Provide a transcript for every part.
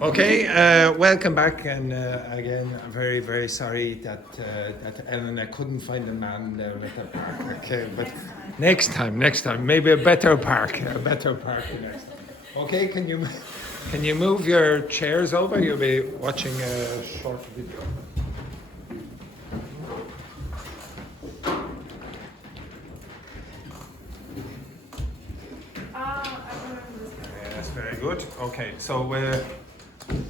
Okay, welcome back, and again, I'm very, very sorry that Eleanor couldn't find a man down at the park. Okay, but next time, maybe a better park next time. Okay, can you move your chairs over? You'll be watching a short video. Yes, very good. Okay, so.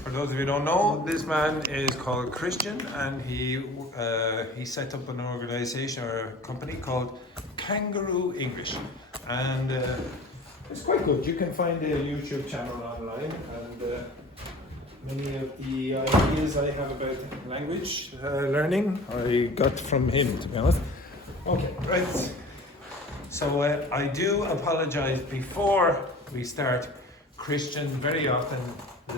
For those of you who don't know, this man is called Christian, and he set up an organization or a company called Canguro English, and it's quite good. You can find a YouTube channel online, and many of the ideas I have about language learning I got from him, to be honest. Okay, right. So I do apologize before we start. Christian very often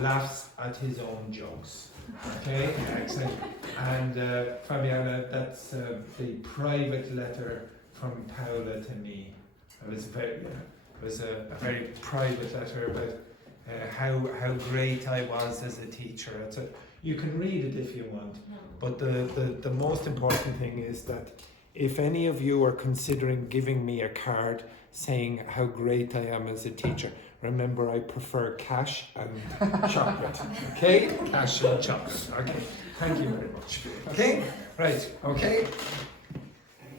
laughs at his own jokes. Okay, excellent. And Fabiana, that's the private letter from Paula to me. It was a very private letter about how great I was as a teacher. You can read it if you want, but the most important thing is that if any of you are considering giving me a card saying how great I am as a teacher, remember, I prefer cash and chocolate. Okay? Cash and chocolate. Okay. Thank you very much. Okay? Right. Okay?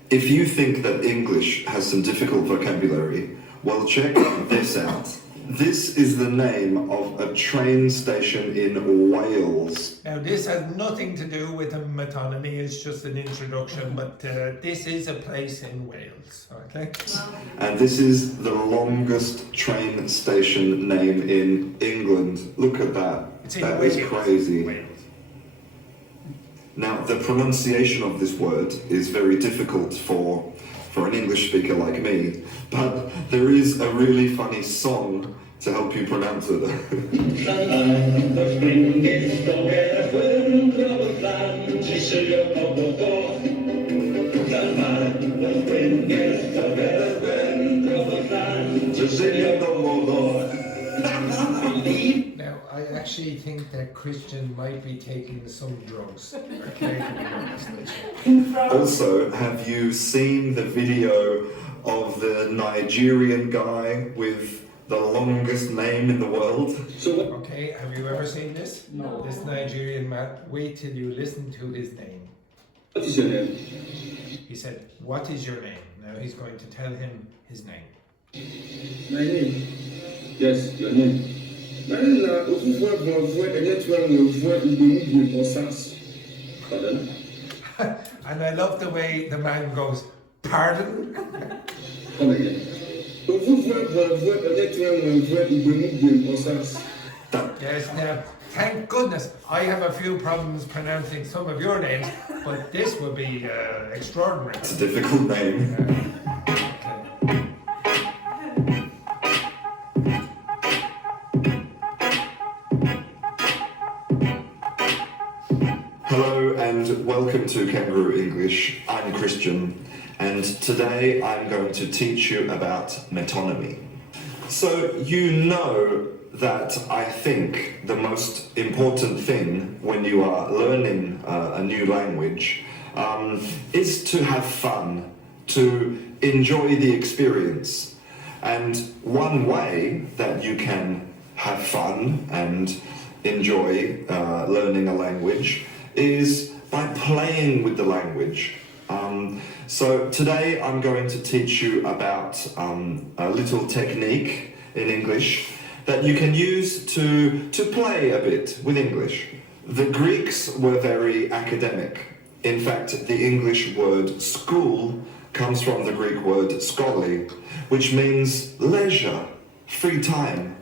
If you think that English has some difficult vocabulary, well, check this out. This is the name of a train station in Wales. Now, this has nothing to do with a metonymy. It's just an introduction, but this is a place in Wales. Okay? And this is the longest train station name in England. Look at that. That is crazy. Wales. Now, the pronunciation of this word is very difficult for an English speaker like me, but there is a really funny song to help you pronounce it. Now, I actually think that Christian might be taking some drugs. Okay? Also, have you seen the video of the Nigerian guy with the longest name in the world? Okay, have you ever seen this? No. This Nigerian man, wait till you listen to his name. What is your name? He said, "What is your name?" Now he's going to tell him his name. My name? Yes, your name. My name is Pardon? And I love the way the man goes, "Pardon?" Come again. Yes, now, thank goodness, I have a few problems pronouncing some of your names, but this would be extraordinary. It's a difficult name. Hello and welcome to Canguro English. I'm Christian, and today I'm going to teach you about metonymy. So you know that I think the most important thing when you are learning a new language is to have fun, to enjoy the experience. And one way that you can have fun and enjoy learning a language is by playing with the language. So today I'm going to teach you about a little technique in English that you can use to play a bit with English. The Greeks were very academic. In fact, the English word school comes from the Greek word skoli, which means leisure, free time.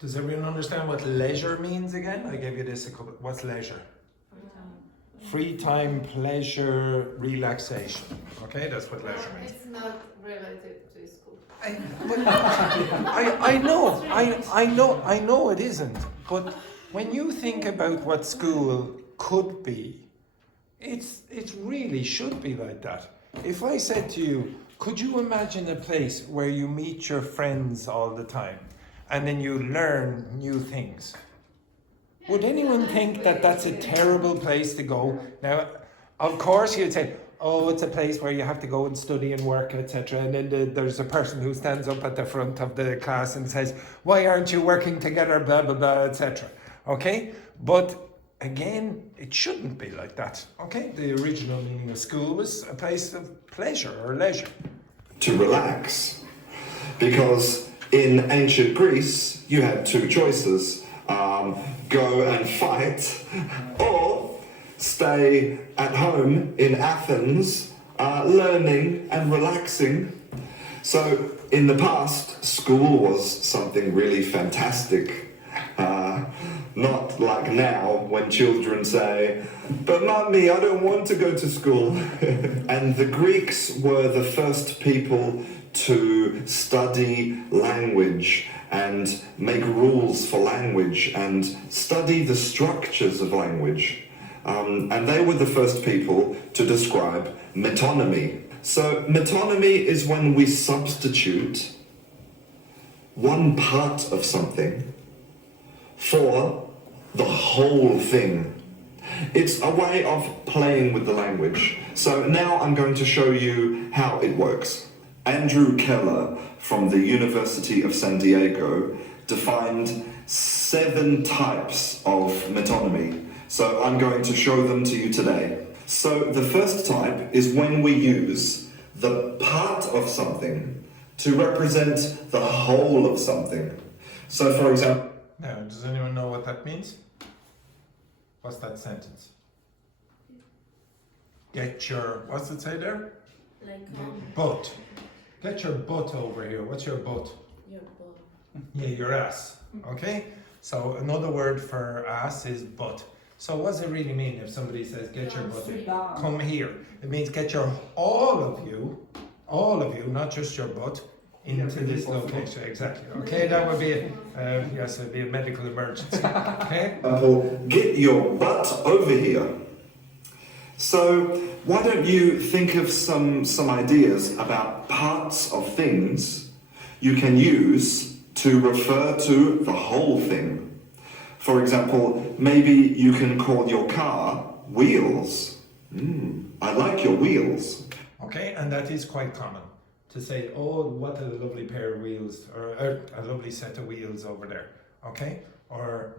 Does everyone understand what leisure means again? I gave you this a couple. What's leisure? Free time, pleasure, relaxation. Okay, that's what leisure means. It's not related to school. I know it isn't. But when you think about what school could be, it really should be like that. If I said to you, could you imagine a place where you meet your friends all the time and then you learn new things? Would anyone think that that's a terrible place to go? Now, of course you'd say, oh, it's a place where you have to go and study and work, etc. And then there's a person who stands up at the front of the class and says, why aren't you working together, blah, blah, blah, etc. Okay? But again, it shouldn't be like that. Okay? The original meaning of school was a place of pleasure or leisure. To relax. Because in ancient Greece, you had two choices. Go and fight, or stay at home in Athens, learning and relaxing. So in the past, school was something really fantastic. Not like now when children say, but mommy, I don't want to go to school. And the Greeks were the first people to study language and make rules for language and study the structures of language. And they were the first people to describe metonymy. So metonymy is when we substitute one part of something for the whole thing. It's a way of playing with the language. So now I'm going to show you how it works. Andrew Keller from the University of San Diego defined 7 types of metonymy. So I'm going to show them to you today. So the first type is when we use the part of something to represent the whole of something. So for example... Now, does anyone know what that means? What's that sentence? Get your, what's it say there? Like Butt. Get your butt over here. What's your butt? your butt. Yeah, your ass. Okay? So another word for ass is butt. So what does it really mean if somebody says get your butt? Come here. It means get your all of you, not just your butt, into this location. Exactly. Okay, that would be yes, it'd be a medical emergency. Okay? Get your butt over here. So why don't you think of some ideas about parts of things you can use to refer to the whole thing. For example, maybe you can call your car wheels. I like your wheels. Okay, and that is quite common to say, oh, what a lovely pair of wheels, or a lovely set of wheels over there. Okay, or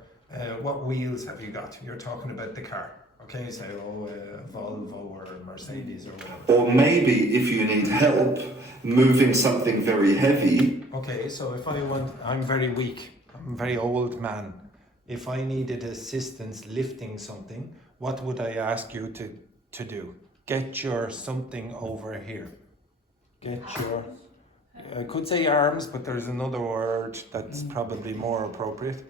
what wheels have you got? You're talking about the car. Okay, say, oh, Volvo or Mercedes or whatever. Or maybe if you need help moving something very heavy. Okay, so if I'm very weak, I'm a very old man. If I needed assistance lifting something, what would I ask you to do? Get your something over here. Get your, I could say arms, but there's another word that's probably more appropriate.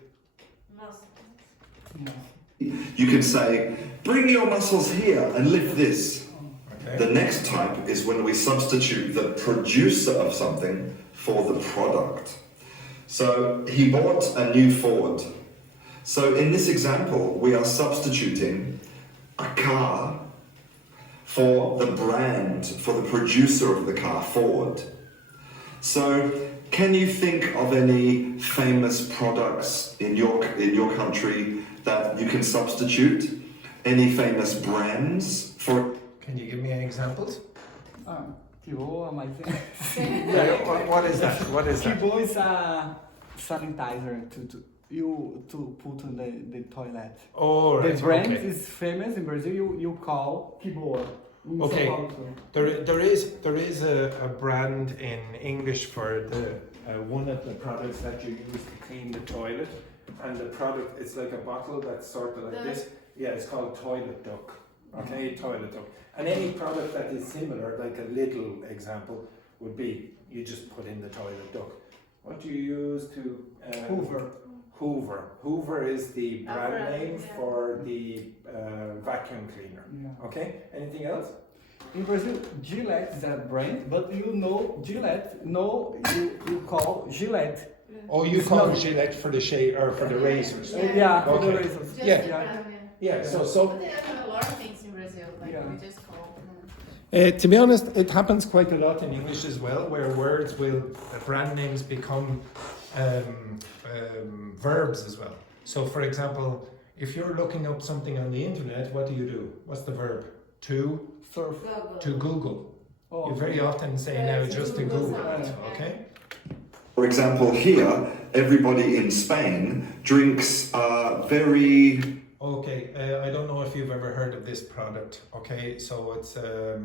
You can say, bring your muscles here and lift this. Okay. The next type is when we substitute the producer of something for the product. So he bought a new Ford. So in this example, we are substituting a car for the brand, for the producer of the car, Ford. So can you think of any famous products in your country that you can substitute? Any famous brands for? Can you give me any examples? Kibo, What is that? What is that? Kibo is a sanitizer to put on the toilet. Oh, right. The brand Okay. is famous in Brazil. You call Kibo. Okay. There is a brand in English for the one of the products that you use to clean the toilet, and the product, it's like a bottle that's sort of like this. Yeah, it's called Toilet Duck. Okay, Toilet Duck. And any product that is similar, like a little example, would be you just put in the Toilet Duck. What do you use to Hoover. Hoover. Hoover is the brand brand, name yeah. for the vacuum cleaner. Yeah. Okay, anything else? In Brazil, Gillette is a brand, but you know Gillette. No, you call Gillette. Oh, you It's call not- it Gillette for the shave or for the razors. Yeah, for the Okay. reasons. Just Yeah. the brand, Yeah, But so they have a lot of things in Brazil, like Yeah. we just call to be honest, it happens quite a lot in English as well, where words will, brand names become verbs as well. So for example, If you're looking up something on the internet, what do? What's the verb? To Surf. Google. Oh, You very often say Yeah, now it's just to Google Google it, something. okay? For example, here, everybody in Spain drinks very... Okay, I don't know if you've ever heard of this product, okay? So it's a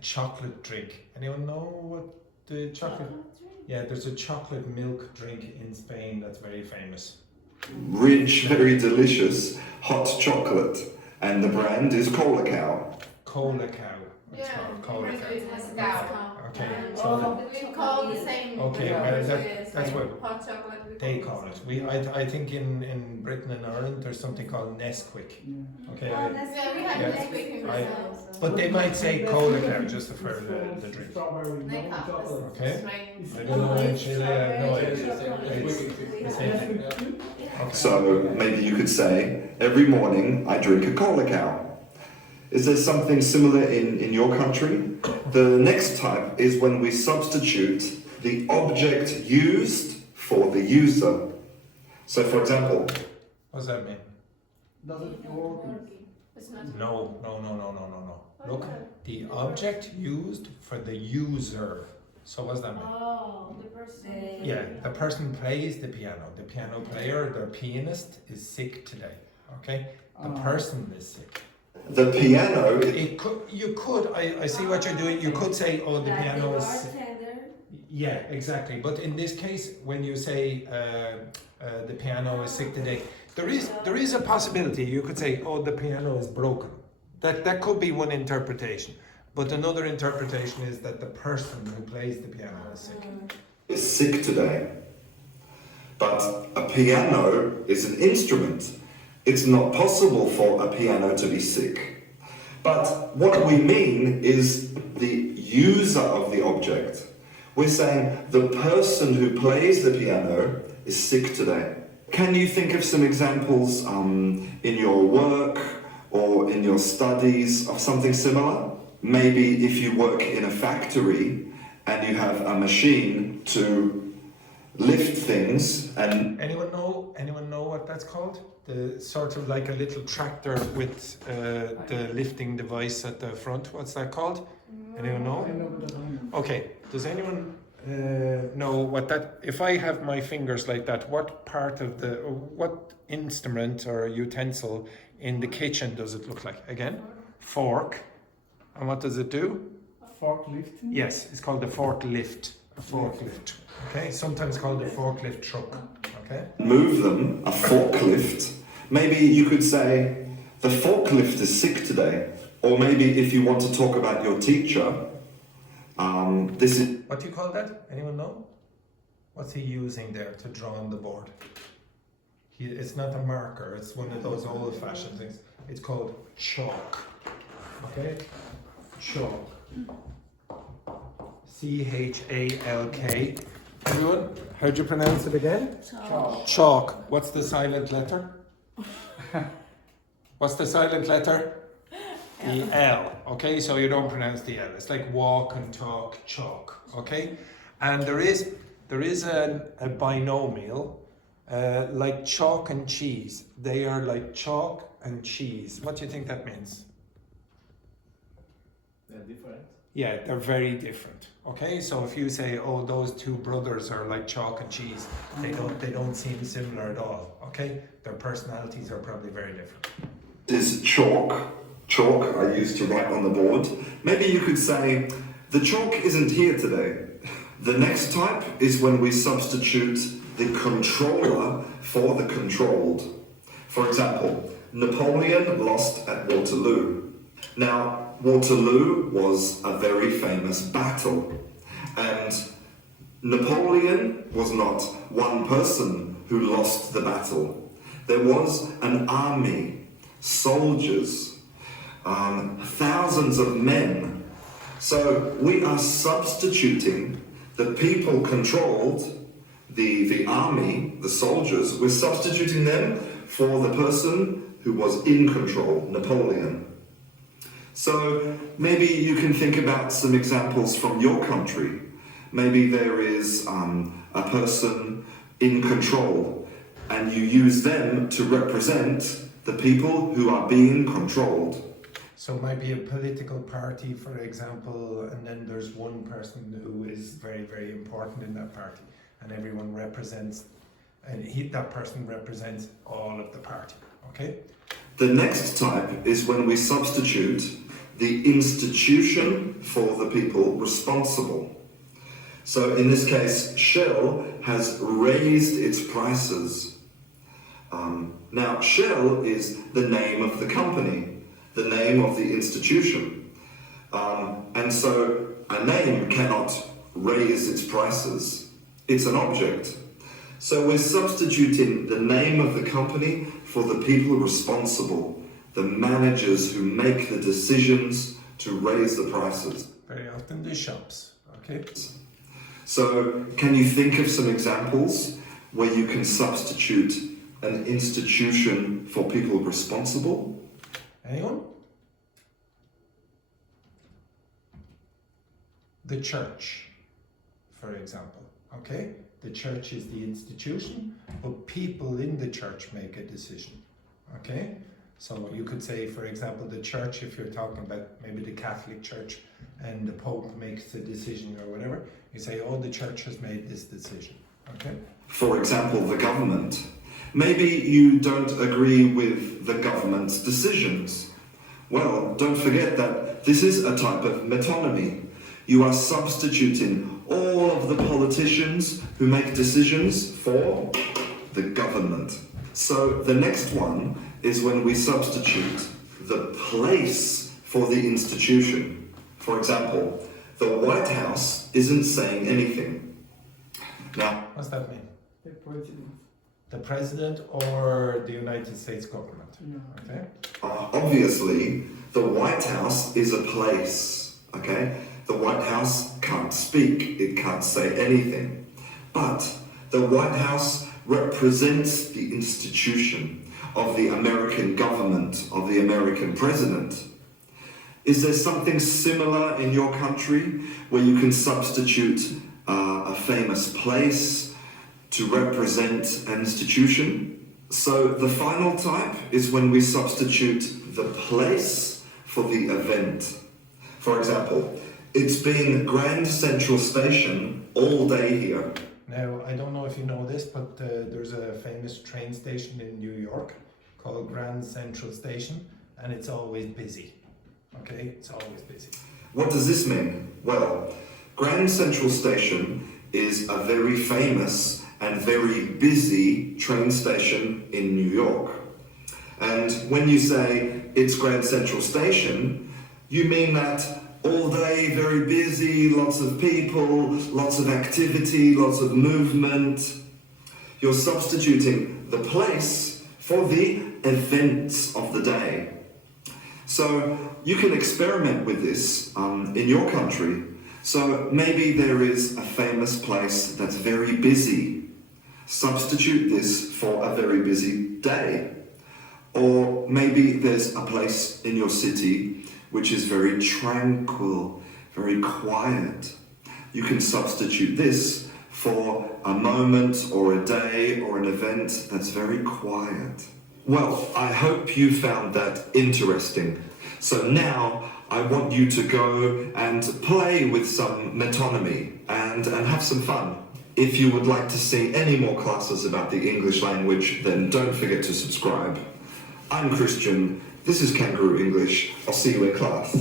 chocolate drink. Anyone know what the chocolate? Yeah, there's a chocolate milk drink in Spain that's very famous. rich, very delicious hot chocolate, and the brand is Colacao. Cola cow. It's Yeah, called Cola in Brazil cow. it's Nescau. Okay, And so we call the same. Okay, well, that's what hot chocolate. We they call it. I think in Britain and Ireland there's something called Nesquik. Yeah. Okay, Yeah, we have Yeah. Nesquik in I- Brazil. So. but they might say Cola cow just for It's the drink. Strawberry, no Nescau, chocolate. Okay. strange. I don't know in Chile. I have no idea. It's the same thing. Okay. So maybe you could say, every morning I drink a Colacao. Is there something similar in your country? The next type is when we substitute the object used for the user. So for example, What does that mean? Does it work? It's not. No. Look, the object used for the user. So what does that mean? Oh, the person. Yeah, the person plays the piano. The piano player, the pianist, is sick today. Okay, the person is sick. the piano, I see what you're doing. You could say, oh, the piano is. bartender. Yeah, exactly. But in this case, when you say the piano is sick today, there is a possibility. You could say, oh, the piano is broken. That could be one interpretation. But another interpretation is that the person who plays the piano is sick. is sick today. But a piano is an instrument. It's not possible for a piano to be sick. But what we mean is the user of the object. We're saying the person who plays the piano is sick today. Can you think of some examples in your work or in your studies of something similar? Maybe if you work in a factory and you have a machine to lift things and Anyone know what that's called? The sort of like a little tractor with the lifting device at the front. What's that called? Anyone I know? know what I mean. Okay. Does anyone know what that? If I have my fingers like that, what part of what instrument or utensil in the kitchen does it look like? Again, fork. And what does it do? Forklifting? Yes, it's called the forklift. A forklift. Okay, sometimes called a forklift truck. Okay. move them, a forklift. Maybe you could say, the forklift is sick today. Or maybe if you want to talk about your teacher, this is What do you call that? Anyone know? What's he using there to draw on the board? It's not a marker, it's one of those old-fashioned things. It's called chalk. Okay? Chalk. C-H-A-L-K. Everyone, how'd you pronounce it again? Chalk. Chalk. What's the silent letter? What's the silent letter? The L. Okay, so you don't pronounce the L. It's like walk and talk, chalk. Okay, and there is a binomial like chalk and cheese. They are like chalk and cheese. What do you think that means? They're different. Yeah, they're very different. Okay, so if you say, oh, those two brothers are like chalk and cheese, they don't seem similar at all. Okay, their personalities are probably very different. is chalk. Chalk I used to write on the board. Maybe you could say, the chalk isn't here today. The next type is when we substitute the controller for the controlled. For example, Napoleon lost at Waterloo. Now, Waterloo was a very famous battle, and Napoleon was not one person who lost the battle. There was an army, soldiers, thousands of men. So we are substituting the people controlled, the army, the soldiers, we're substituting them for the person who was in control, Napoleon. So maybe you can think about some examples from your country. Maybe there is a person in control. and you use them to represent the people who are being controlled. So it might be a political party, for example, and then there's one person who is very, very important in that party, and everyone represents, and that person represents all of the party, okay? The next type is when we substitute the institution for the people responsible. So in this case, Shell has raised its prices. Now, Shell is the name of the company, the name of the institution. And so a name cannot raise its prices. It's an object. So we're substituting the name of the company for the people responsible, the managers who make the decisions to raise the prices. Very often the shops, okay? So can you think of some examples where you can substitute an institution for people responsible? Anyone? The church, for example, okay? The church is the institution, but people in the church make a decision, okay? So you could say, for example, the church, if you're talking about maybe the Catholic Church and the Pope makes a decision or whatever, you say, oh, the church has made this decision, okay? For example, the government. Maybe you don't agree with the government's decisions. Well, don't forget that this is a type of metonymy. You are substituting all of the politicians who make decisions for the government. So the next one is when we substitute the place for the institution. For example, the White House isn't saying anything. Now, What's that mean? The president. The president or the United States government, Yeah. okay? obviously, the White House is a place, okay? The White House can't speak, it can't say anything. But the White House represents the institution of the American government, of the American president. Is there something similar in your country where you can substitute a famous place to represent an institution? So the final type is when we substitute the place for the event. For example, it's been Grand Central Station all day here. Now, I don't know if you know this, but there's a famous train station in New York called Grand Central Station, and it's always busy. Okay, it's always busy. What does this mean? Well, Grand Central Station is a very famous and very busy train station in New York. And when you say it's Grand Central Station, you mean that all day, very busy, lots of people, lots of activity, lots of movement. You're substituting the place for the events of the day. So you can experiment with this in your country. So maybe there is a famous place that's very busy. Substitute this for a very busy day. Or maybe there's a place in your city which is very tranquil, very quiet. You can substitute this for a moment or a day or an event that's very quiet. Well, I hope you found that interesting. So now I want you to go and play with some metonymy and have some fun. If you would like to see any more classes about the English language, then don't forget to subscribe. I'm Christian. This is Canguro English. I'll see you in class.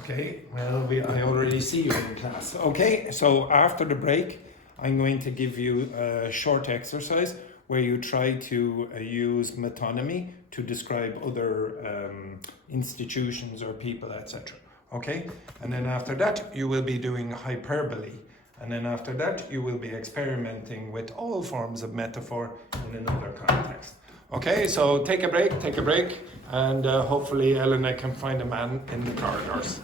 Okay, well, I already see you in class. Okay, so after the break, I'm going to give you a short exercise where you try to use metonymy to describe other institutions or people, etc. Okay, and then after that, you will be doing hyperbole. And then after that, you will be experimenting with all forms of metaphor in another context. Okay, so take a break, and hopefully Ellen and I can find a man in the corridors.